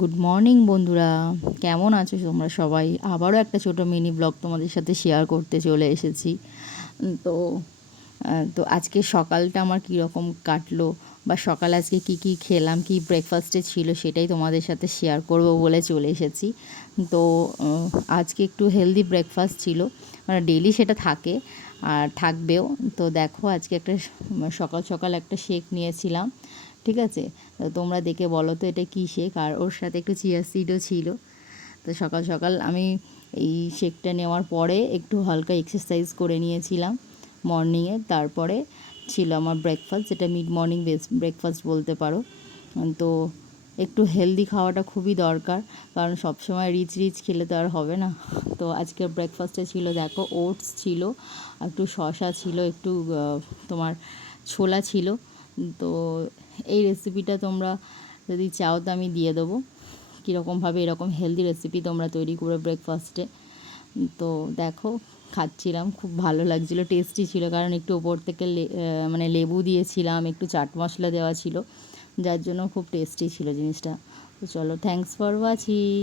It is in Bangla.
গুড মর্নিং বন্ধুরা, কেমন আছো তোমরা সবাই? আবারও একটা ছোট মিনি ব্লগ তোমাদের সাথে শেয়ার করতে চলে এসেছি। তো তো আজকে সকালটা আমার কীরকম কাটলো বা সকালে আজকে কি কি খেলাম, কি ব্রেকফাস্টে ছিল, সেটাই তোমাদের সাথে শেয়ার করব বলে চলে এসেছি। তো আজকে একটু হেলদি ব্রেকফাস্ট ছিল, মানে ডেইলি সেটা থাকে আর থাকবেও। তো দেখো আজকে একটা সকাল সকাল একটা শেক নিয়েছিলাম, ঠিক আছে? তো তোমরা দেখে বলো তো এটা কী শেক, আর ওর সাথে একটু চিয়া সিডও ছিল। তো সকাল সকাল আমি এই শেকটা নেওয়ার পরে একটু হালকা এক্সারসাইজ করে নিয়েছিলাম মর্নিংয়ে। তারপরে ছিল আমার ব্রেকফাস্ট, যেটা মিড মর্নিং ব্রেকফাস্ট বলতে পারো। তো একটু হেলদি খাওয়াটা খুবই দরকার, কারণ সবসময় রিচ রিচ খেলে তো আর হবে না। তো আজকের ব্রেকফাস্টে ছিল দেখো ওটস ছিল, একটু শসা ছিল, একটু তোমার ছোলা ছিল। তো এই রেসিপিটা তোমরা যদি চাও তো আমি দিয়ে দেবো, কীরকমভাবে এরকম হেলদি রেসিপি তোমরা তৈরি করে ব্রেকফাস্টে। তো দেখো খাচ্ছিলাম, খুব ভালো লাগছিলো, টেস্টি ছিল, কারণ একটু ওপর থেকে মানে লেবু দিয়েছিলাম, একটু চাট মশলা দেওয়া ছিল, যার জন্য খুব টেস্টি ছিল জিনিসটা। তো চলো, থ্যাংকস ফর ওয়াচিং।